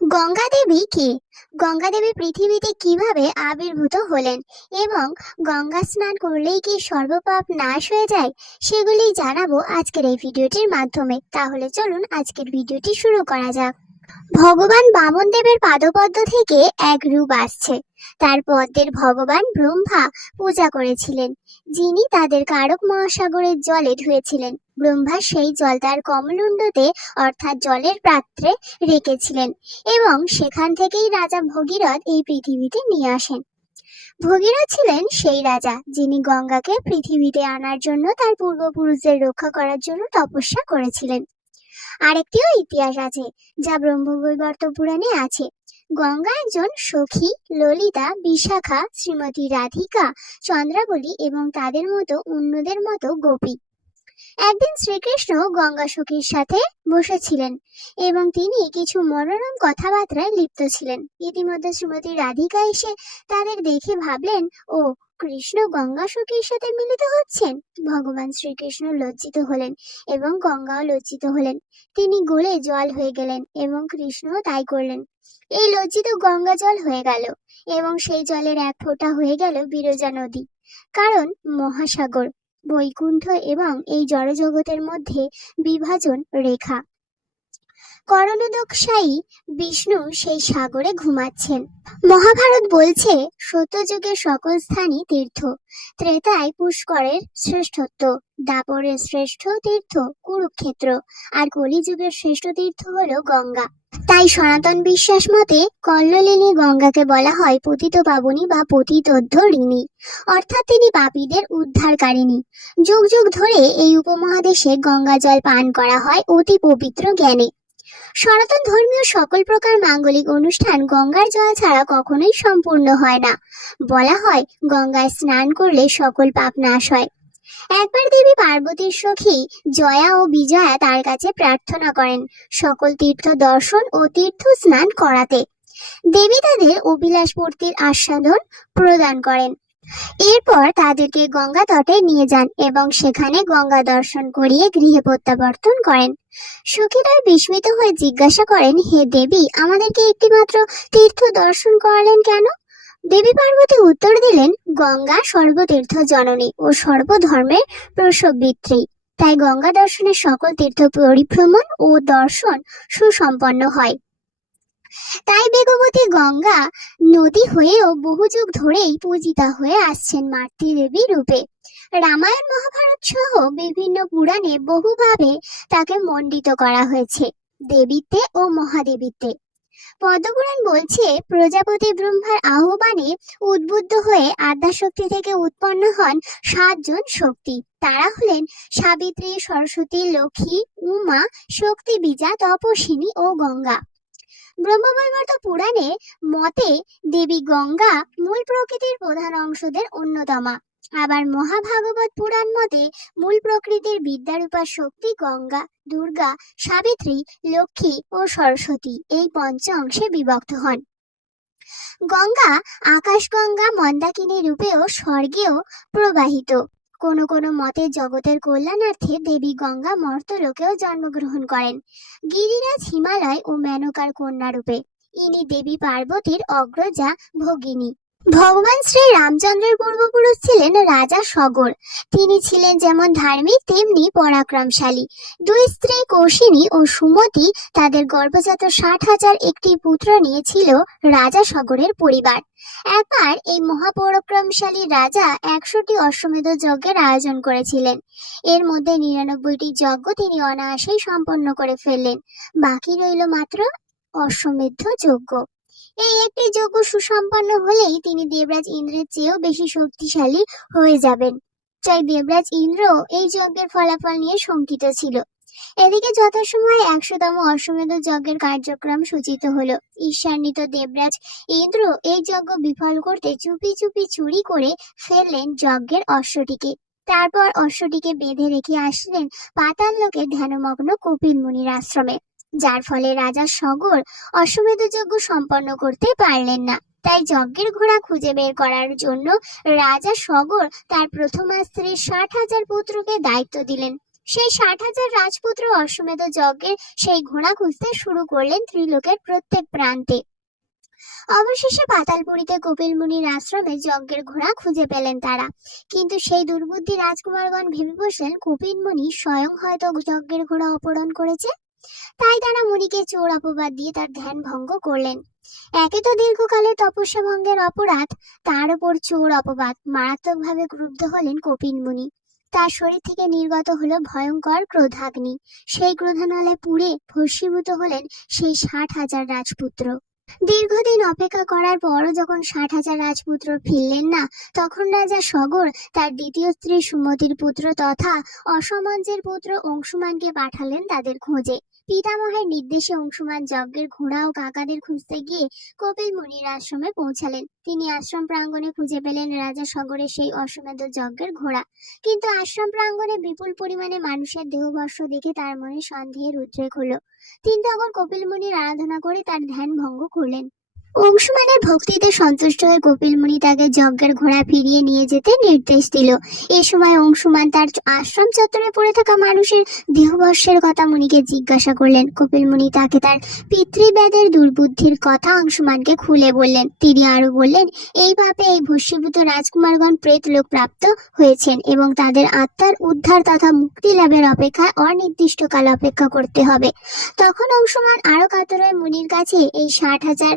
গঙ্গা দেবী কে? গঙ্গা দেবী পৃথিবীতে কীভাবে আবির্ভূত হলেন এবং গঙ্গা স্নান করলেই কি সর্বপাপ নাশ হয়ে যায়? সেগুলি জানাব আজকের এই ভিডিওটির মাধ্যমে। তাহলে চলুন আজকের ভিডিওটি শুরু করা যাক। ভগবান বামন দেবের পাদপদ্ম থেকে এক রূপ আসছে। তার পদ্মের ভগবান ব্রহ্মা পূজা করেছিলেন। যিনি তাদের কারক মহাসাগরের জলে ধুয়েছিলেন। ব্রহ্মা সেই জল তার কমলুণ্ডতে, অর্থাৎ জলের পাত্রে, রেখেছিলেন এবং সেখান থেকেই রাজা ভগীরথ এই পৃথিবীতে নিয়ে আসেন। ভগীরথ ছিলেন সেই রাজা যিনি গঙ্গাকে পৃথিবীতে আনার জন্য তার পূর্বপুরুষদের রক্ষা করার জন্য তপস্যা করেছিলেন। আরেকটিও ইতিহাস আছে যা ব্রহ্মবৈবর্ত পুরাণে আছে। গঙ্গা একজন সখী, ললিতা, বিশাখা, শ্রীমতী রাধিকা, চন্দ্রাবলী এবং তাদের মতো অন্যদের মতো গোপী। একদিন শ্রীকৃষ্ণ গঙ্গা সখীর সাথে বসেছিলেন এবং তিনি কিছু মনোরম কথাবার্তায় লিপ্ত ছিলেন। ইতিমধ্যে শ্রীমতী রাধিকা এসে তাদের দেখে ভাবলেন, ও, কৃষ্ণ গঙ্গা সখীর সাথে মিলিত হচ্ছেন? ভগবান শ্রীকৃষ্ণ লজ্জিত হলেন এবং গঙ্গাও লজ্জিত হলেন। তিনি গলে জল হয়ে গেলেন এবং কৃষ্ণও তাই করলেন। এই লজ্জিত গঙ্গা জল হয়ে গেল এবং সেই জলের এক ফোঁটা হয়ে গেল বিরজা নদী। কারণ মহাসাগর, বৈকুণ্ঠ এবং এই জড়জগতের মধ্যে বিভাজন রেখা। করণোদকশায়ী বিষ্ণু সেই সাগরে ঘুমাচ্ছেন। মহাভারত বলছে, সত্যযুগের সকল স্থানই তীর্থ। ত্রেতায় পুষ্করের শ্রেষ্ঠত্ব, দাপরের শ্রেষ্ঠ তীর্থ কুরুক্ষেত্র, আর কলিযুগের শ্রেষ্ঠ তীর্থ হল গঙ্গা। তাই সনাতন বিশ্বাস মতে, কল্লোলিনী গঙ্গাকে বলা হয় পতিত পাবনী বা পতিতধ্য ঋণী। অর্থাৎ তিনি পাপীদের উদ্ধারকারিণী। যুগ যুগ ধরে এই উপমহাদেশে গঙ্গা জল পান করা হয় অতি পবিত্র জ্ঞানে। সনাতন ধর্মীয় সকল প্রকার মাঙ্গলিক অনুষ্ঠান গঙ্গার জল ছাড়া কখনোই সম্পূর্ণ হয় না। বলা হয়, গঙ্গায় স্নান করলে সকল পাপ নাশ হয়। একবার দেবী পার্বতীর সখী জয়া ও বিজয়া তার কাছে প্রার্থনা করেন সকল তীর্থ দর্শন ও তীর্থ স্নান করাতে। দেবী তাদের অভিলাষ পূর্তির আস্বাদন প্রদান করেন। এরপর তাদেরকে গঙ্গা তটে নিয়ে যান এবং সেখানে গঙ্গা দর্শন করিয়ে গৃহে প্রত্যাবর্তন করেন। সখীরাই বিস্মিত হয়ে জিজ্ঞাসা করেন, হে দেবী, আমাদেরকে একটিমাত্র তীর্থ দর্শন করালেন কেন? দেবী পার্বতী উত্তর দিলেন, গঙ্গা সর্বতীর্থ জননী ও সর্বধর্মের প্রসববিত্রী তাই গঙ্গা দর্শনের সকল তীর্থ পরিভ্রমণ ও দর্শন সুসম্পন্ন হয়। তাই বেগবতী গঙ্গা নদী হয়েও বহু যুগ ধরেই পূজিতা হয়ে আসছেন মাতৃদেবী রূপে। রামায়ণ মহাভারত সহ বিভিন্ন পুরাণে বহুভাবে তাকে মণ্ডিত করা হয়েছে দেবীত্বে ও মহাদেবীত্বে পদ্মপুরাণ বলছে, প্রজাপতি ব্রহ্মার আহ্বানে উদ্বুদ্ধ হয়ে আদ্যাশক্তি থেকে উৎপন্ন হন সাতজন শক্তি। তারা হলেন সাবিত্রী, সরস্বতী, লক্ষ্মী, উমা শক্তি বীজা তপস্বিনী ও গঙ্গা। ব্রহ্মবৈবর্ত পুরাণে মতে দেবী গঙ্গা মূল প্রকৃতির প্রধান অংশদের অন্যতমা। আবার মহাভাগবত পুরাণ মতে মূল প্রকৃতির বিদ্যারূপা শক্তি গঙ্গা, দুর্গা, সাবিত্রী, লক্ষ্মী ও সরস্বতী এই পঞ্চ অংশে বিভক্ত হন। গঙ্গা আকাশগঙ্গা মন্দাকিনী রূপেও স্বর্গেও প্রবাহিত। কোনো কোনো মতে জগতের কল্যাণার্থে দেবী গঙ্গা মর্তলোকেও জন্মগ্রহণ করেন। গিরিরাজ হিমালয় ও মেনকার কন্যা রূপে। ইনি দেবী পার্বতীর অগ্রজা ভগিনী। ভগবান শ্রী রামচন্দ্রের পূর্বপুরুষ ছিলেন রাজা সগর। তিনি ছিলেন যেমন ধার্মিক, তেমনি পরাক্রমশালী। দুই স্ত্রী কৌশিনী ও সুমতি তাদের গর্ভজাত ষাট হাজার একটি পুত্র নিয়েছিল রাজা সগরের পরিবার। একবার এই মহাপরাক্রমশালী রাজা একশোটি অশ্বমেধ যজ্ঞের আয়োজন করেছিলেন। এর মধ্যে নিরানব্বইটি যজ্ঞ তিনি অনায়াসেই সম্পন্ন করে ফেললেন। বাকি রইল মাত্র অশ্বমেধ যজ্ঞ। এই একটি যজ্ঞ সুসম্পন্ন হলেই তিনি দেবরাজ ইন্দ্রের চেয়েও বেশি শক্তিশালী হয়ে যাবেন। তাই দেবরাজ ইন্দ্র এই যজ্ঞের ফলাফল নিয়ে শঙ্কিত ছিল। এদিকে যথাসময়ে একশোতম অশ্বমেধ যজ্ঞের কার্যক্রম সূচিত হলো। ঈর্ষান্বিত দেবরাজ ইন্দ্র এই যজ্ঞ বিফল করতে চুপি চুপি চুরি করে ফেললেন যজ্ঞের অশ্বটিকে। তারপর অশ্বটিকে বেঁধে রেখে আসলেন পাতাল লোকে ধ্যানমগ্ন কপিল মুনির আশ্রমে। যার ফলে রাজা সগর অশ্বমেধ যজ্ঞ সম্পন্ন করতে পারলেন না। তাই যজ্ঞের ঘোড়া খুঁজে বের করার জন্য রাজা সগর তার প্রথমা স্ত্রীর ষাট হাজার পুত্রকে দায়িত্ব দিলেন। সেই ষাট হাজার রাজপুত্র অশ্বমেধ যজ্ঞের সেই ঘোড়া খুঁজতে শুরু করলেন ত্রিলোকের প্রত্যেক প্রান্তে। অবশেষে পাতালপুরীতে কপিল মুনির আশ্রমে যজ্ঞের ঘোড়া খুঁজে পেলেন তারা। কিন্তু সেই দুর্বুদ্ধি রাজকুমারগণ ভেবে বসলেন, কপিল মুনি স্বয়ং হয়তো যজ্ঞের ঘোড়া অপহরণ করেছে। তাই তারা মুনিকে চোর অপবাদ দিয়ে তার ধ্যান ভঙ্গ করলেন। একে তো দীর্ঘকালের তপস্যা ভঙ্গের অপরাধ, তার উপর চোর অপবাদ। মারাত্মকভাবে ক্রুব্ধ হলেন কপিল মুনি। তার শরীর থেকে নির্গত হলো ভয়ঙ্কর ক্রোধাগ্নি। সেই ক্রোধানলে পুড়ে ভস্মীভূত হলেন সেই ষাট হাজার রাজপুত্র। দীর্ঘদিন অপেক্ষা করার পরও যখন ষাট হাজার রাজপুত্র ফিরলেন না, তখন রাজা সগর তার দ্বিতীয় স্ত্রী সুমতির পুত্র তথা অসমঞ্জের পুত্র অংশুমানকে পাঠালেন তাদের খোঁজে। পিতামহের নির্দেশে অংশুমান যজ্ঞের ঘোড়া ও কাকাদের খুঁজতে গিয়ে কপিল মুনির আশ্রমে পৌঁছালেন। তিনি আশ্রম প্রাঙ্গণে খুঁজে পেলেন রাজা সগরের সেই অশ্বমেধ যজ্ঞের ঘোড়া। কিন্তু আশ্রম প্রাঙ্গণে বিপুল পরিমাণে মানুষের দেহবর্ষ দেখে তার মনে সন্দেহের উদ্রেক হলো। তিনি তখন কপিল মুনির আরাধনা করে তার ধ্যান ভঙ্গ করলেন। অংশুমানের ভক্তিতে সন্তুষ্ট হয়ে কপিল মুনি তাকে যজ্ঞের ঘোড়া ফিরিয়ে নিয়ে যেতে নির্দেশ দিল। এ সময় অংশুমান তার আশ্রম চত্বরে পড়ে থাকা মানুষের দেহবর্ষের কথা মুনিকে জিজ্ঞাসা করলেন। কপিল মুনি তাকে তার পিতৃব্যাদের দুর্বুদ্ধির কথা অংশুমানকে খুলে বললেন। তিনি আরও বললেন, এই এইভাবে এই ভস্মীভূত রাজকুমারগণ প্রেত লোক প্রাপ্ত হয়েছেন এবং তাদের আত্মার উদ্ধার তথা মুক্তি লাভের অপেক্ষায় অনির্দিষ্টকাল অপেক্ষা করতে হবে। তখন অংশুমান আরও কাতর হয়ে মুনির কাছে এই ষাট হাজার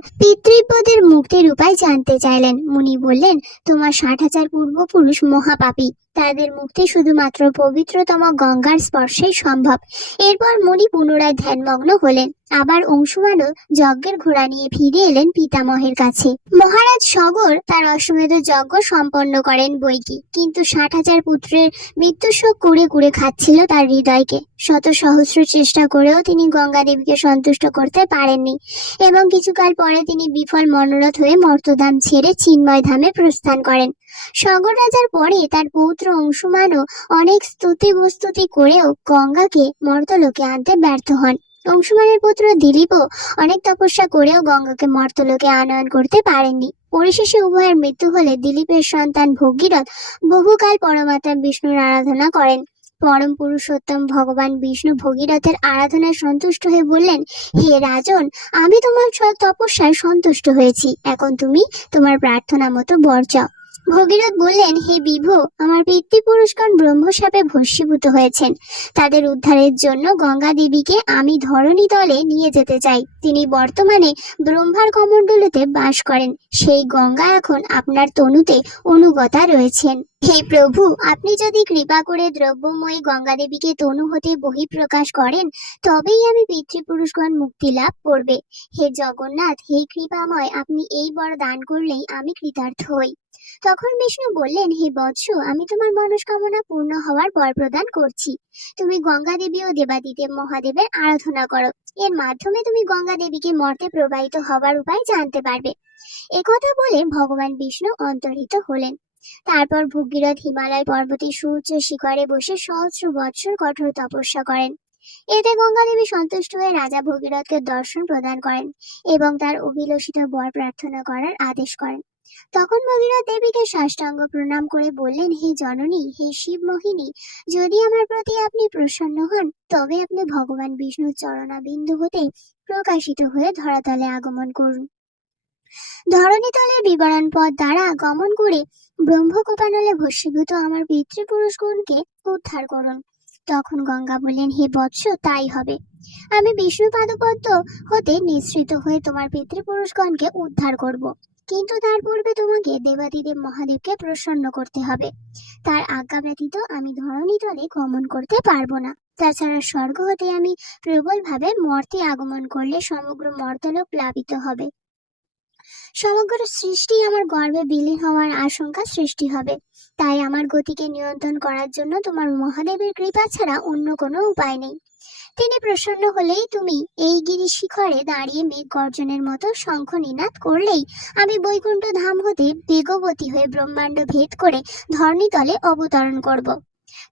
পিতৃব্যদের মুক্তির উপায় জানতে চাইলেন। মুনি বললেন তোমার ষাট হাজার পূর্বপুরুষ মহাপাপী। তাদের মুক্তি শুধুমাত্র পবিত্রতম গঙ্গার স্পর্শেই সম্ভব। এরপর মুনি পুনরায় ধ্যানমগ্ন হলেন। আবার অংশুমানও যজ্ঞের ঘোড়া নিয়ে ফিরে এলেন পিতামহের কাছে। মহারাজ সগর তার অশ্বমেধ যজ্ঞ সম্পন্ন করেন বইকি। কিন্তু ষাট হাজার পুত্রের মৃত্যুশোক কুড়ে কুড়ে খাচ্ছিল তার হৃদয়কে। শত সহস্র চেষ্টা করেও তিনি গঙ্গা দেবীকে সন্তুষ্ট করতে পারেননি এবং কিছুকাল পরে তিনি বিফল মনোরথ হয়ে মর্তধাম ছেড়ে চিন্ময় ধামে প্রস্থান করেন। সগর রাজার পরে তার পৌত্র অংশুমানও অনেক স্তুতি বস্তুতি করেও গঙ্গাকে মর্তলোকে আনতে ব্যর্থ হন। অংশুমানের পুত্র দিলীপও অনেক তপস্যা করেও গঙ্গাকে মর্তলোকে আনয়ন করতে পারেননি। পরিশেষে উভয়ের মৃত্যু হলে দিলীপের সন্তান ভগীরথ বহুকাল পরমাত্মা বিষ্ণুর আরাধনা করেন। পরম পুরুষোত্তম ভগবান বিষ্ণু ভগীরথের আরাধনায় সন্তুষ্ট হয়ে বললেন, হে রাজন, আমি তোমার সব তপস্যায় সন্তুষ্ট হয়েছি। এখন তুমি তোমার প্রার্থনা মতো বর চাও। ভগীরথ বললেন, হে বিভু, আমার পিতৃপুরুষগণ ব্রহ্মশাপে ভস্মীভূত হয়েছেন। তাদের উদ্ধারের জন্য গঙ্গা দেবীকে আমি ধরণী দলে নিয়ে যেতে চাই। তিনি বর্তমানে ব্রহ্মার কমণ্ডলতে বাস করেন। সেই গঙ্গা এখন আপনার তনুতে অনুগতা রয়েছেন। হে প্রভু, আপনি যদি কৃপা করে দ্রব্যময়ী গঙ্গা দেবীকে তনু হতে বহিঃপ্রকাশ করেন, তবেই আমি পিতৃপুরুষগণ মুক্তি লাভ করবে। হে জগন্নাথ, হে কৃপাময়, আপনি এই বর দান করলেই আমি কৃতার্থ হই। তখন বিষ্ণু বললেন, হে বৎস, আমি তোমার মনস্কামনা পূর্ণ হওয়ার বর প্রদান করছি। তুমি গঙ্গা দেবী ও দেবাদিদেব মহাদেবের আরাধনা করো। এর মাধ্যমে তুমি গঙ্গা দেবীকে মর্তে প্রবাহিত হবার উপায় জানতে পারবে। একথা বলে ভগবান বিষ্ণু অন্তর্হিত হলেন। তারপর ভগীরথ হিমালয় পর্বতের সুউচ্চ শিখরে বসে সহস্র বৎসর কঠোর তপস্যা করেন। এতে গঙ্গা দেবী সন্তুষ্ট হয়ে রাজা ভগীরথকে দর্শন প্রদান করেন এবং তার অভিলষিত বর প্রার্থনা করার আদেশ করেন। তখন ভগীরথ দেবীকে সাষ্টাঙ্গ প্রণাম করে বললেন, হে জননী, হে শিব মোহিনী, যদি আমার প্রতি আপনি প্রসন্ন হন, তবে আপনি ভগবান বিষ্ণুর চরণাবিন্দু হতে প্রকাশিত হয়ে ধরাতলে আগমন করুন। ধরণীতলের বিবরণ পথ দ্বারা গমন করে ব্রহ্মকোপানলে ভস্মীভূত আমার পিতৃপুরুষগণকে উদ্ধার করুন। তখন গঙ্গা বললেন, হে বৎস, তাই হবে। আমি বিষ্ণু পাদপদ্ম হতে নিঃসৃত হয়ে তোমার পিতৃপুরুষগণকে উদ্ধার করব। কিন্তু তার পূর্বে তোমাকে দেবাদিদেব মহাদেবকে প্রসন্ন করতে হবে। তার আজ্ঞা ব্যতীত আমি ধরণীতলে গমন করতে পারব না। তাছাড়া স্বর্গ হতে আমি প্রবলভাবে মর্তে আগমন করলে সমগ্র মর্তলোক প্লাবিত হবে। সমগ্র সৃষ্টি আমার গর্ভে বিলীন হওয়ার আশঙ্কা সৃষ্টি হবে। তাই আমার গতিকে নিয়ন্ত্রণ করার জন্য তোমার মহাদেবের কৃপা ছাড়া অন্য কোনো উপায় নেই। তিনি প্রসন্ন হলেই তুমি এই গিরি শিখরে দাঁড়িয়ে মেঘ গর্জনের মতো শঙ্খ নিনাদ করলেই আমি বৈকুণ্ঠ ধাম হতে বেগবতী হয়ে ব্রহ্মাণ্ড ভেদ করে ধর্ণীতলে অবতরণ করব।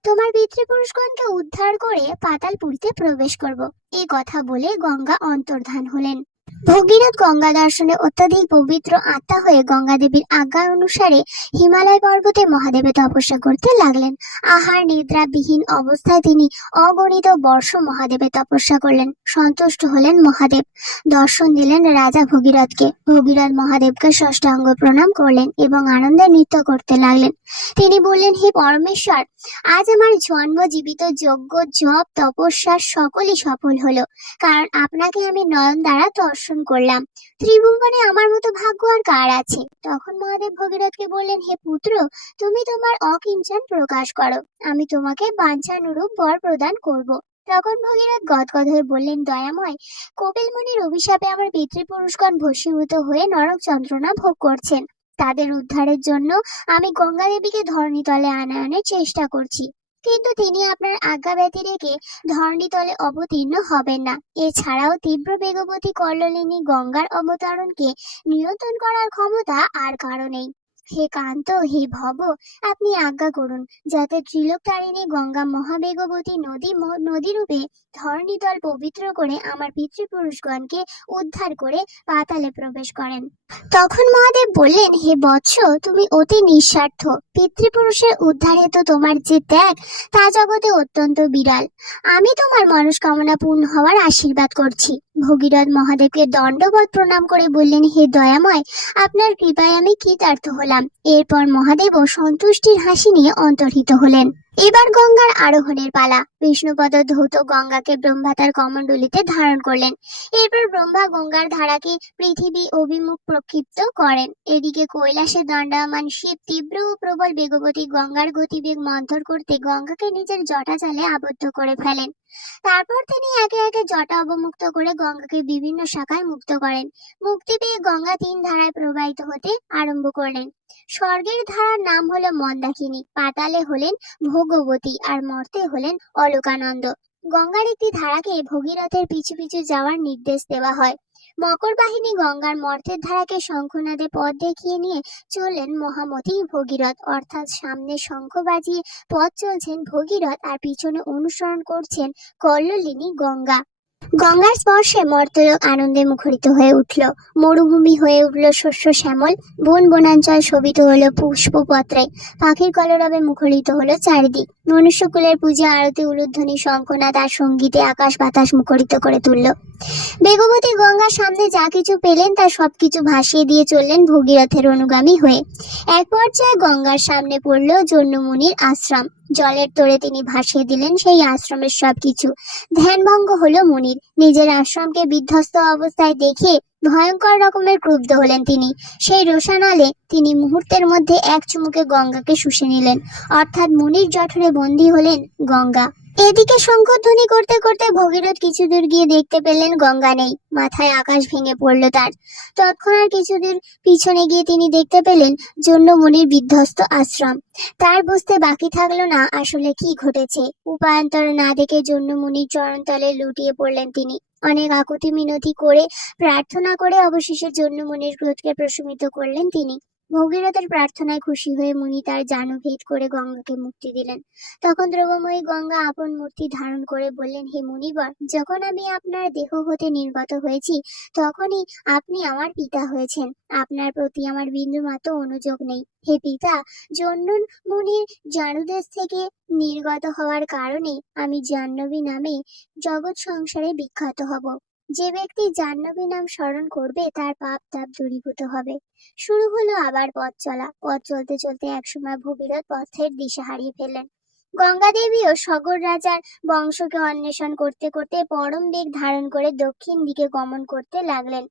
তোমার পিতৃপুরুষগণকে উদ্ধার করে পাতালপুরীতে প্রবেশ করব। এ কথা বলে গঙ্গা অন্তর্ধান হলেন ভগীরথ গঙ্গা দর্শনে অত্যাধিক পবিত্র আত্মা হয়ে গঙ্গা দেবীর আজ্ঞা অনুসারে হিমালয় পর্বতে মহাদেবে তপস্যা করতে লাগলেন। আহার নিদ্রা বিহীন অবস্থায় তিনি অগণিত বর্ষ মহাদেবে তপস্যা করলেন। সন্তুষ্ট হলেন মহাদেব। দর্শন দিলেন রাজা ভগীরথকে। ভগীরথ মহাদেবকে ষষ্ঠাঙ্গ প্রণাম করলেন এবং আনন্দে নৃত্য করতে লাগলেন। তিনি বললেন, হে পরমেশ্বর, আজ আমার জন্ম জীবিত যজ্ঞ, জপ, তপস্যা সকলই সফল হলো। কারণ আপনাকে আমি নয়ন দ্বারা দর্শন করলাম। ত্রিভুবনে আমার মতো ভাগ্য আর কার আছে? তখন মহাদেব ভগীরথকে বললেন, হে পুত্র, তুমি তোমার অকিঞ্চন প্রকাশ করো। আমি তোমাকে বাঞ্ছানুরূপ বর প্রদান করব। তখন ভগীরথ গদগদ হয়ে বললেন, দয়াময় কপিল মুনির অভিশাপে আমার পিতৃপুরুষগণ ভস্মীভূত হয়ে নরক যন্ত্রণা ভোগ করছেন। তাদের উদ্ধারের জন্য আমি গঙ্গা দেবীকে ধরণীতলে আনায়নের চেষ্টা করছি। কিন্তু তিনি আপনার আজ্ঞা ব্যতি রেখে ধরণীতলে অবতীর্ণ হবেন না। এছাড়াও তীব্র বেগবতী কল্লোলিনী গঙ্গার অবতারণকে নিয়ন্ত্রণ করার ক্ষমতা আর কারও নেই। হে কান্ত, হে ভব, আপনি আজ্ঞা করুন, যাতে ত্রিলোক তারিণী গঙ্গা মহাবেগবতী নদী নদীরূপে ধরণীতল পবিত্র করে আমার পিতৃপুরুষগণকে উদ্ধার করে পাতালে প্রবেশ করেন। তখন মহাদেব বললেন, হে বৎস, তুমি অতি নিঃস্বার্থ, পিতৃপুরুষের উদ্ধারে তো তোমার যে ত্যাগ, তা জগতে অত্যন্ত বিরল। আমি তোমার মনস্কামনা পূর্ণ হওয়ার আশীর্বাদ করছি। ভগীরথ মহাদেবকে দণ্ডবত প্রণাম করে বললেন, হে দয়াময়, আপনার কৃপায় আমি কৃতার্থ হলাম। এরপর মহাদেবও সন্তুষ্টির হাসি নিয়ে অন্তর্হিত হলেন। এবার গঙ্গার আরোহণের পালা। বিষ্ণুপদ ধৌত গঙ্গাকে ব্রহ্মা তার কমণ্ডলিতে ধারণ করলেন। এরপর ব্রহ্মা গঙ্গার ধারাকে পৃথিবী অভিমুখ প্রক্ষিপ্ত করেন। এদিকে কৈলাসে দণ্ডায়মান শিব তীব্র ও প্রবল বেগবতী গঙ্গার গতিবেগ মন্থর করতে গঙ্গাকে নিজের জটাজালে আবদ্ধ করে ফেলেন। তারপর তিনি একে একে জটা অবমুক্ত করে গঙ্গাকে বিভিন্ন শাখায় মুক্ত করেন। মুক্তি পেয়ে গঙ্গা তিন ধারায় প্রবাহিত হতে আরম্ভ করলেন। স্বর্গের ধারার নাম হলো মন্দাকিনী। পাতালে হলেন ভোগবতী আর মর্তে হলেন অলোকানন্দ। গঙ্গার একটি ধারাকে ভগীরথের পিছু পিছু যাওয়ার নির্দেশ দেওয়া হয়। মকর বাহিনী গঙ্গার মর্তের ধারাকে শঙ্খনাদে পথ দেখিয়ে নিয়ে চললেন মহামতি ভগীরথ। অর্থাৎ সামনে শঙ্খ বাজিয়ে পথ চলছেন ভগীরথ আর পিছনে অনুসরণ করছেন কল্লোলিনী গঙ্গা। গঙ্গার স্পর্শে মর্তলোক আনন্দে মুখরিত হয়ে উঠল। মরুভূমি হয়ে উঠল শস্য শ্যামল। বন বনাঞ্চল শোভিত হলো পুষ্পপত্রে। পাখির কলরবে মুখরিত হলো চারিদিক। মনুষ্যকুলের পূজা, আরতি, উলুধ্বনি শঙ্কনা তার সঙ্গীতে আকাশ বাতাস মুখরিত করে তুলল। বেগবতী গঙ্গার সামনে যা কিছু পেলেন তা সবকিছু ভাসিয়ে দিয়ে চললেন ভগীরথের অনুগামী হয়ে। এক পর্যায়ে গঙ্গার সামনে পড়ল জন্যমুনির আশ্রম। জলের তোরে তিনি ভাসিয়ে দিলেন সেই আশ্রমের সবকিছু। ধ্যানভঙ্গ হলো মুনির। নিজের আশ্রমকে বিধ্বস্ত অবস্থায় দেখে ভয়ঙ্কর রকমের ক্রুব্ধ হলেন তিনি। সেই রোশানালে তিনি মুহূর্তের মধ্যে এক চুমুকে গঙ্গাকে শুষে নিলেন। অর্থাৎ মুনির জঠরে বন্দী হলেন গঙ্গা। এদিকে শঙ্খধ্বনি করতে করতে ভগীরথ কিছু দূর গিয়ে দেখতে পেলেন গঙ্গা নেই। মাথায় আকাশ ভেঙে পড়ল তার। তৎক্ষণাৎ কিছু দূর পিছনে গিয়ে তিনি দেখতে পেলেন জন্য মুনির বিধ্বস্ত আশ্রম। তার বুঝতে বাকি থাকল না আসলে কি ঘটেছে। উপায়ন্তর না দেখে জন্য মুনির চরণতলে লুটিয়ে পড়লেন তিনি। অনেক আকুতি মিনতি করে প্রার্থনা করে অবশেষে জন্য মুনির ক্রোধকে প্রশমিত করলেন তিনি। ভগীরথের প্রার্থনায় খুশি হয়ে মুনি তার জানু ভেদ করে গঙ্গাকে মুক্তি দিলেন। তখন দ্রবময়ী গঙ্গা আপন মূর্তি ধারণ করে বললেন, হে মুনিবর, যখন আমি আপনার দেহ হতে নির্গত হয়েছি, তখনই আপনি আমার পিতা হয়েছেন। আপনার প্রতি আমার বিন্দু মাত্র অনুযোগ নেই। হে পিতা, জন্নুন মুনির জানুদেশ থেকে নির্গত হওয়ার কারণে আমি জাহ্নবী নামে জগৎ সংসারে বিখ্যাত হব। যে ব্যক্তি জাহ্নবী নাম স্মরণ করবে, তার পাপ তাপ দূরীভূত হবে। শুরু হলো আবার পথ চলা। পথ চলতে চলতে একসময় ভগীরথ পথের দিশা হারিয়ে ফেলেন গঙ্গা ও সগর রাজার বংশকে অন্বেষণ করতে করতে পরম বেগ ধারণ করে দক্ষিণ দিকে গমন করতে লাগলেন।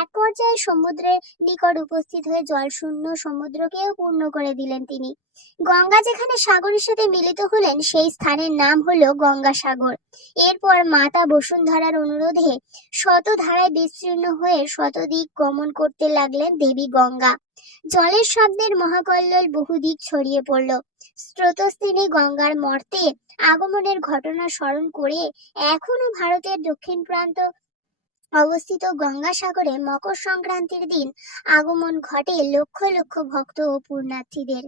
এক পর্যায়ে সমুদ্রের নিকট উপস্থিত হয়ে জলশূন্য সমুদ্রকেও পূর্ণ করে দিলেন তিনি। গঙ্গা যেখানে সাগরের সাথে মিলিত হলেন, সেই স্থানের নাম হলো গঙ্গাসাগর। এরপর মাতা বসুন্ধরার অনুরোধে শত ধারায় বিস্তীর্ণ হয়ে শতদিক গমন করতে লাগলেন দেবী গঙ্গা। জলের শব্দের মহাকল্লোল বহুদিক ছড়িয়ে পড়ল। স্রোতস্বিনী গঙ্গার মর্তে আগমনের ঘটনা স্মরণ করে এখনও ভারতের দক্ষিণ প্রান্ত অবস্থিত গঙ্গাসাগরে মকর সংক্রান্তির দিন আগমন ঘটে লক্ষ লক্ষ ভক্ত ও পুণ্যার্থীদের।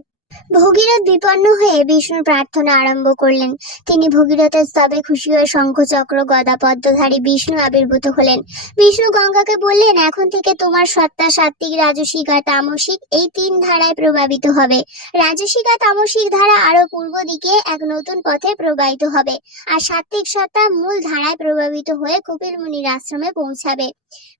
ভগীরথ বিপন্ন হয়ে বিষ্ণুর প্রার্থনা আরম্ভ করলেন। তিনি ভগীরথের স্তবে খুশি হয়ে শঙ্খচক্র গদা পদ্মধারী বিষ্ণু আবির্ভূত হলেন। বিষ্ণু গঙ্গাকে বললেন, এখন থেকে তোমার সত্তা, সাত্ত্বিক, রাজসিক তামসিক এই তিন ধারায় প্রভাবিত হবে। রাজসিক তামসিক ধারা আরও পূর্ব দিকে এক নতুন পথে প্রবাহিত হবে আর সাত্বিক সত্তা মূল ধারায় প্রভাবিত হয়ে কপিল মুনির আশ্রমে পৌঁছাবে।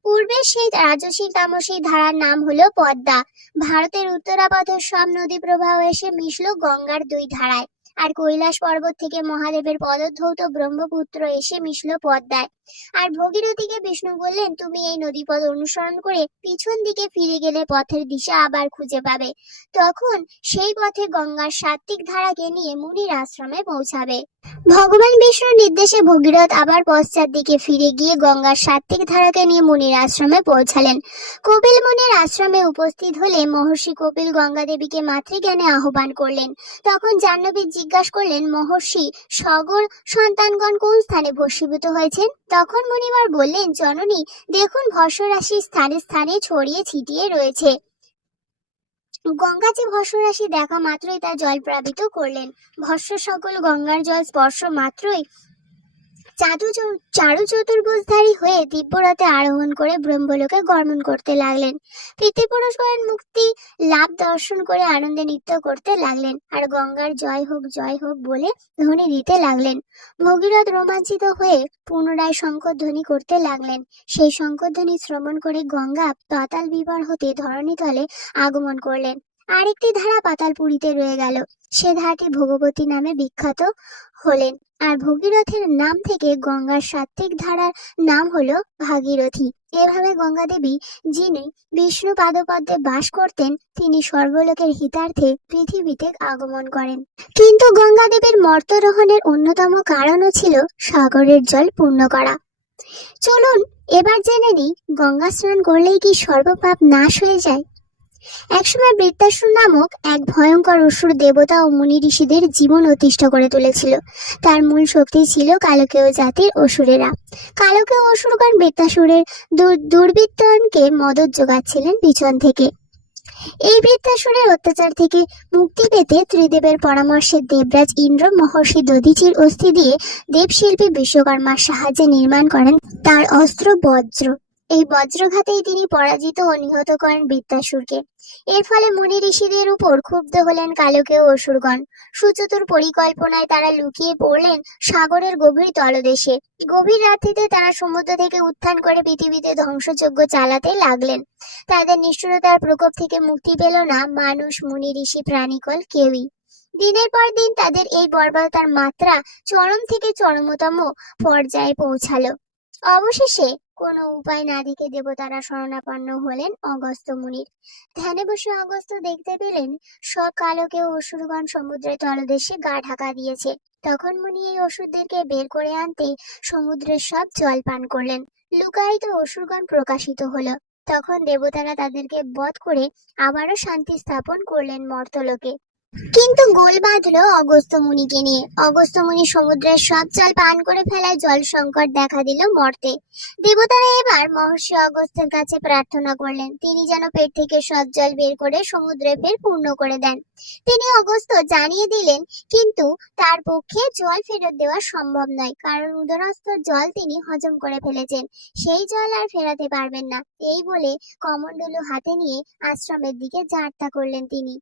পূর্বে সেই রাজসিক তামসিক ধারার নাম হলো পদ্মা। ভারতের উত্তরাপথের সব নদী প্রবাহ এসে মিশল গঙ্গার দুই ধারায়। আর কৈলাস পর্বত থেকে মহাদেবের পদধৌত ব্রহ্মপুত্র এসে মিশল পদ্মায়। আর ভগীরথীকে বিষ্ণু বললেন, তুমি এই নদীপথ অনুসরণ করে পিছন দিকে ফিরে গেলে পথের দিশা আবার খুঁজে পাবে। তখন সেই পথে গঙ্গার সাত্ত্বিক ধারাকে নিয়ে মুনির আশ্রমে পৌঁছাবে। ভগবান বিষ্ণুর নির্দেশে ভগীরথ আবার পশ্চাৎ দিকে ফিরে গিয়ে গঙ্গার সাত্ত্বিক ধারাকে নিয়ে মুনির আশ্রমে পৌঁছালেন। কপিল মুনির আশ্রমে উপস্থিত হলে মহর্ষি কপিল গঙ্গা দেবীকে মাতৃজ্ঞানে আহ্বান করলেন। তখন জাহ্নবী জিজ্ঞাসা করলেন, মহর্ষি, সগর সন্তানগণ কোন স্থানে ভস্মীভূত হয়েছেন? তখন মুনিবার বললেন, জননী, দেখুন ভস্মরাশি স্থানে স্থানে ছড়িয়ে ছিটিয়ে রয়েছে। গঙ্গা যে ভস্মরাশি দেখা মাত্রই তা জল প্লাবিত করলেন। ভস্ম সকল গঙ্গার জল স্পর্শ মাত্রই চাদু চারু চতুর্ভুজধারী হয়ে দিব্যরথে আরোহণ করে ব্রহ্মলোকে গমন করতে লাগলেন। পিতৃপুরুষগণ মুক্তি, লাভ দর্শন করে আনন্দে নৃত্য করতে লাগলেন আর গঙ্গার জয় হোক জয় হোক বলে ধ্বনি দিতে লাগলেন। ভগীরথ রোমাঞ্চিত হয়ে পুনরায় শঙ্করধ্বনি করতে লাগলেন। সেই শঙ্করধ্বনি শ্রবণ করে গঙ্গা পাতাল বিবার হতে ধরণীতলে আগমন করলেন। আরেকটি ধারা পাতালপুরীতে রয়ে গেল। সে ধারাটি ভগবতী নামে বিখ্যাত হলেন। আর ভগীরথের নাম থেকে গঙ্গার সাত্ত্বিক ধারার নাম হলো ভাগীরথী। এভাবে গঙ্গা দেবী যিনি বিষ্ণু পাদপদ্মে বাস করতেন, তিনি সর্বলোকের হিতার্থে পৃথিবীতে আগমন করেন। কিন্তু গঙ্গা দেবীর মর্তরোহণের অন্যতম কারণও ছিল সাগরের জল পূর্ণ করা। চলুন এবার জেনে নিই গঙ্গা স্নান করলেই কি সর্বপাপ নাশ হয়ে যায়? একসময় বৃত্তাসুর নামক এক ভয়ঙ্কর অসুর দেবতা ও মুনি ঋষিদের জীবন অতিষ্ঠ করে তুলেছিল। তার মূল শক্তি ছিল কালকেয় জাতির অসুরেরা। কালকেয় অসুরগণ বৃত্তাসুরের দুর্বৃত্তনকে মদত যোগাচ্ছিলেন পিছন থেকে। এই বৃত্তাসুরের অত্যাচার থেকে মুক্তি পেতে ত্রিদেবের পরামর্শে দেবরাজ ইন্দ্র মহর্ষি দধিচির অস্থি দিয়ে দেবশিল্পী বিশ্বকর্মার সাহায্যে নির্মাণ করেন তার অস্ত্র বজ্র। এই বজ্রঘাতেই তিনি পরাজিত ও নিহত করেন বৃত্তাসুরকে এর ফলে মুনি ঋষিদের উপর ক্ষুব্ধ হলেন কালকেয় অসুরগণ। সুচতুর পরিকল্পনায় তারা লুকিয়ে পড়লেন সাগরের গভীর তলদেশে। গভীর রাত্রিতে তারা সমুদ্র থেকে উত্থান করে পৃথিবীতে ধ্বংসযজ্ঞ চালাতে লাগলেন। তাদের নিষ্ঠুরতার প্রকোপ থেকে মুক্তি পেল না মানুষ, মুনি ঋষি, প্রাণীকল কেউই। দিনের পর দিন তাদের এই বর্বরতার মাত্রা চরম থেকে চরমতম পর্যায়ে পৌঁছালো। অবশেষে কোনো উপায় না দেখে দেবতারা শরণাপন্ন হলেন অগস্ত্য মুনির। ধ্যানে বসে অগস্ত্য দেখতে পেলেন, সব কালকে অসুরগণ সমুদ্রের তলদেশে গা ঢাকা দিয়েছে। তখন মুনি এই অসুরদেরকে বের করে আনতে সমুদ্রের সব জল পান করলেন। লুকায়িত অসুরগণ প্রকাশিত হলো। তখন দেবতারা তাদেরকে বধ করে আবারও শান্তি স্থাপন করলেন মর্তলোকে। কিন্তু গোল বাঁধলো অগস্ত্য মুনিকে নিয়ে। অগস্ত্য মুনি সমুদ্রের সব জল পান করে ফেলায় জল সংকট দেখা দিল মর্তে। দেবতারা এবার মহর্ষি অগস্ত্যের কাছে প্রার্থনা করলেন। তিনি যেন পেট থেকে সব জল বের করে সমুদ্রে ফের পূর্ণ করে দেন। তিনি অগস্ত্য জানিয়ে দিলেন, কিন্তু তার পক্ষে জল ফেরত দেওয়া সম্ভব নয়, কারণ উদরস্থ জল তিনি হজম করে ফেলেছেন। সেই জল আর ফেরাতে পারবেন না। এই বলে কমণ্ডলু হাতে নিয়ে আশ্রমের দিকে যাত্রা করলেন তিনি।